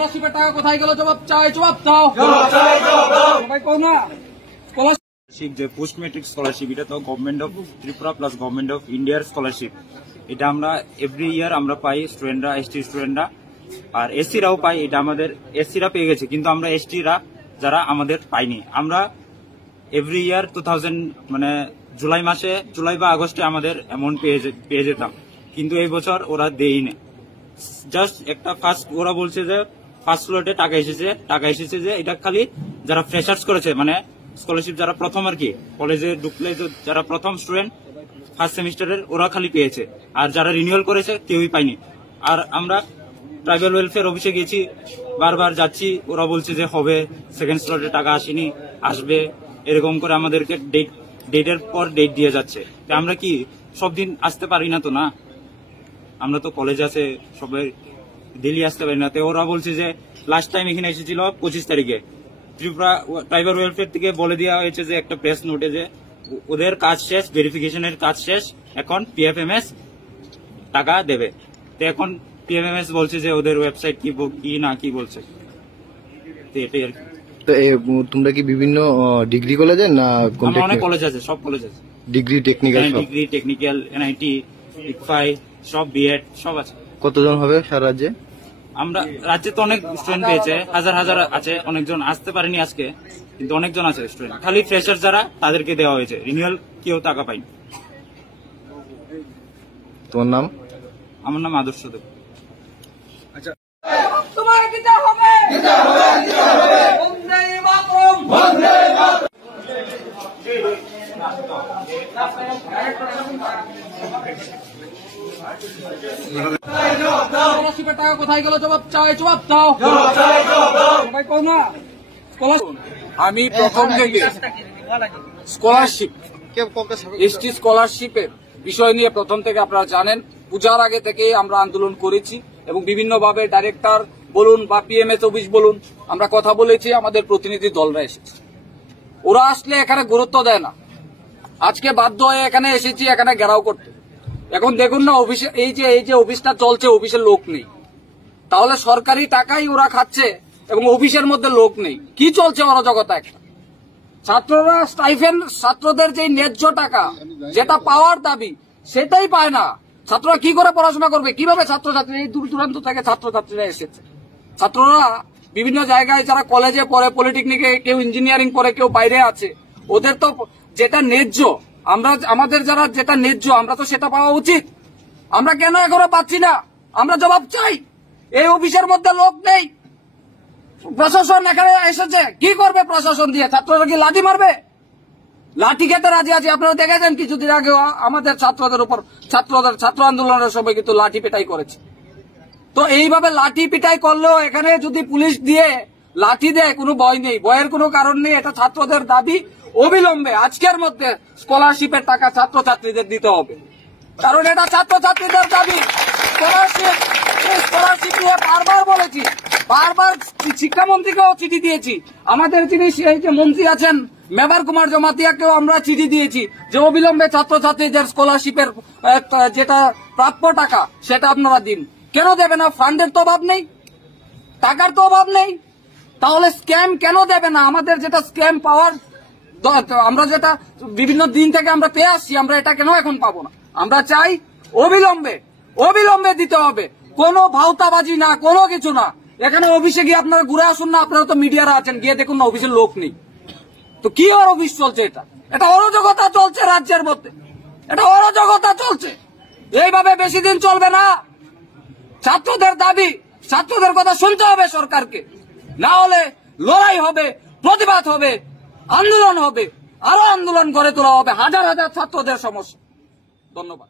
স্কলারশিপের টাকা কোথায় গেল? জবাব চাই, জবাব দাও। সবাই কও না স্কলারশিপ যে পোস্ট মেট্রিক স্কলারশিপ, এটা তো government of Tripura plus government of ইন্ডিয়ার স্কলারশিপ। এটা আমরা এভরি ইয়ার আমরা পাই, স্টুডেন্টরা, এসটি স্টুডেন্টরা আর এসসিরাও পাই। এটা আমাদের এসসিরা পেয়ে গেছে, কিন্তু আমরা এসটিরা যারা আমাদের পাইনি। আমরা এভরি ইয়ার 2000 মানে জুলাই বা আগস্টে আমাদের অ্যামাউন্ট পেয়ে যেতাম, কিন্তু এই বছর ওরা দেয়নি। জাস্ট একটা ফার্স্ট ওরা বলছে যে ফার্স্ট স্লটে টাকা এসেছে যে এটা খালি যারা ফ্রেশার্স করেছে, মানে স্কলারশিপ যারা প্রথম আর কি কলেজে ঢুকলে যারা প্রথম স্টুডেন্ট ফার্স্ট সেমিস্টারের ওরা খালি পেয়েছে, আর যারা রিনিউয়াল করেছে কেউই পায়নি। আর আমরা ট্রাইবাল ওয়েলফেয়ার অফিসে গেছি, বারবার যাচ্ছি, ওরা বলছে যে হবে, সেকেন্ড স্লটে টাকা আসেনি, আসবে, এরকম করে আমাদেরকে ডেটের পর ডেট দিয়ে যাচ্ছে। আমরা কি সব দিন আসতে পারি না তো? না, আমরা তো কলেজ আছে, সবাই ডেলি আসতে পারি না। তো ওরা বলছে যে লাস্ট টাইম এখানে এসেছিল 25 তারিখে, ত্রিপুরা ট্রাইবাল ওয়েলফেয়ার থেকে বলে দেওয়া হয়েছে যে একটা প্রেস নোটে যে ওদের কাজ শেষ, ভেরিফিকেশনের কাজ শেষ, এখন পিএফএমএস টাকা দেবে। তো এখন পিএফএমএস বলছে যে ওদের ওয়েবসাইট কি না কি বলছে। তো এটাই আর কি। তো তোমরা কি বিভিন্ন ডিগ্রি কলেজের না? অনেক কলেজ আছে, সব কলেজ আছে, ডিগ্রি টেকনিক্যাল, এনআইটি, ইকফাই, সব বিএড সব আছে। কতজন হবে সারা রাজ্যে? আমরা রাজ্যে তো অনেক স্টুডেন্ট পেয়েছে, হাজার আছে, অনেকজন আসতে পারেনি আজকে, কিন্তু অনেকজন আছে স্টুডেন্ট। খালি ফ্রেশার যারা তাদেরকে দেওয়া হয়েছে, রিনিউয়াল কেউ টাকা পায়নি। তোমার নাম? আমার নাম আদর্শ দেব। আচ্ছা, তোমার দিতে হবে, বন্দে মাতরম, বন্দে মাতরম। স্কলারশিপের টাকা কোথায় গেল? জবাব চাই, জবাব দাও। সবাই কও না আমি প্রথম থেকে স্কলারশিপ, এসটি স্কলারশিপের বিষয় নিয়ে প্রথম থেকে আপনারা জানেন, পূজার আগে থেকে আমরা আন্দোলন করেছি এবং বিভিন্নভাবে ডাইরেক্টর বলুন বা পিএমএস অফিস বলুন, আমরা কথা বলেছি, আমাদের প্রতিনিধি দলরা এসেছে। ওরা আসলে এখানে গুরুত্ব দেয় না। আজকে বাধ্য হয়ে এখানে এসেছি, এখানে ঘেরাও করতে। এখন দেখুন না, অফিসে এই যে অফিসটা চলছে, অফিসের লোক নেই, তাহলে সরকারি টাকাই ওরা খাচ্ছে এবং অফিসের মধ্যে লোক নেই। কি চলছে অরাজকতা একটা? ছাত্ররা স্টাইফেন্ড, ছাত্রদের যে ন্যায্য টাকা যেটা পাওয়ার দাবি সেটাই পায় না। ছাত্ররা কি করে পড়াশোনা করবে? কিভাবে ছাত্রছাত্রী, এই দূর দূরান্ত থেকে ছাত্রছাত্রীরা এসেছে। ছাত্ররা বিভিন্ন জায়গায় যারা কলেজে পড়ে, পলিটেকনিকে, কেউ ইঞ্জিনিয়ারিং পড়ে, কেউ বাইরে আছে, ওদের তো যেটা ন্যায্য, আমাদের যারা যেটা ন্যায্য আমরা তো সেটা পাওয়া উচিত। আমরা কেন এখনো পাচ্ছি না? আমরা জবাব চাই। এই অফিসের মধ্যে লোক নেই, প্রশাসন এখানে এসেছে, কি করবে প্রশাসন দিয়ে? ছাত্ররা কি লাঠি মারবে? লাঠি খেতে রাজি আছে। আপনারা দেখেছেন কিছুদিন আগে আমাদের ছাত্রদের উপর, ছাত্র আন্দোলনের সময় কিন্তু লাঠি পেটাই করেছে। তো এইভাবে লাঠি পিটাই করলেও এখানে যদি পুলিশ দিয়ে লাঠি দেয়, কোনো ভয় নেই, ভয়ের কোনো কারণ নেই। এটা ছাত্রদের দাবি, অবিলম্বে আজকের মধ্যে স্কলারশিপের টাকা ছাত্রছাত্রীদের দিতে হবে, কারণ এটা ছাত্রছাত্রীদের দাবি। স্কলারশিপ নিয়ে বারবার বলেছি, বারবার শিক্ষামন্ত্রীকেও চিঠি দিয়েছি, আমাদের যিনি এই যে মন্ত্রী আছেন মেবার কুমার জমাতিয়াকেও আমরা চিঠি দিয়েছি যে অবিলম্বে ছাত্রছাত্রীদের স্কলারশিপের যেটা প্রাপ্য টাকা সেটা আপনারা দিন। কেন দেবে না? ফান্ডের তো অভাব নেই, টাকার তো অভাব নেই, তাহলে স্ক্যাম কেন দেবে না? আমাদের যেটা স্ক্যাম পাওয়ার, আমরা যেটা বিভিন্ন দিন থেকে আমরা পেয়ে আসছি, আমরা এটা কেন এখন পাবো না? আমরা চাই অবিলম্বে দিতে হবে, কোনো ভাওতাবাজি না, কোনো কিছু না। এখানে অফিসে গিয়ে আপনারা ঘুরে আসুন না, আপনারা তো মিডিয়ারা আছেন, গিয়ে দেখুন না অফিসের লোক নেই। তো কি আর অফিস চলছে? এটা অরাজকতা চলছে রাজ্যের মধ্যে, এটা অরাজকতা চলছে। এইভাবে বেশি দিন চলবে না। ছাত্রদের দাবি, ছাত্রদের কথা শুনতে হবে সরকারকে, না হলে লড়াই হবে, প্রতিবাদ হবে, আন্দোলন হবে, আরো আন্দোলন গড়ে তোলা হবে, হাজার হাজার ছাত্রদের সমস্যা। ধন্যবাদ।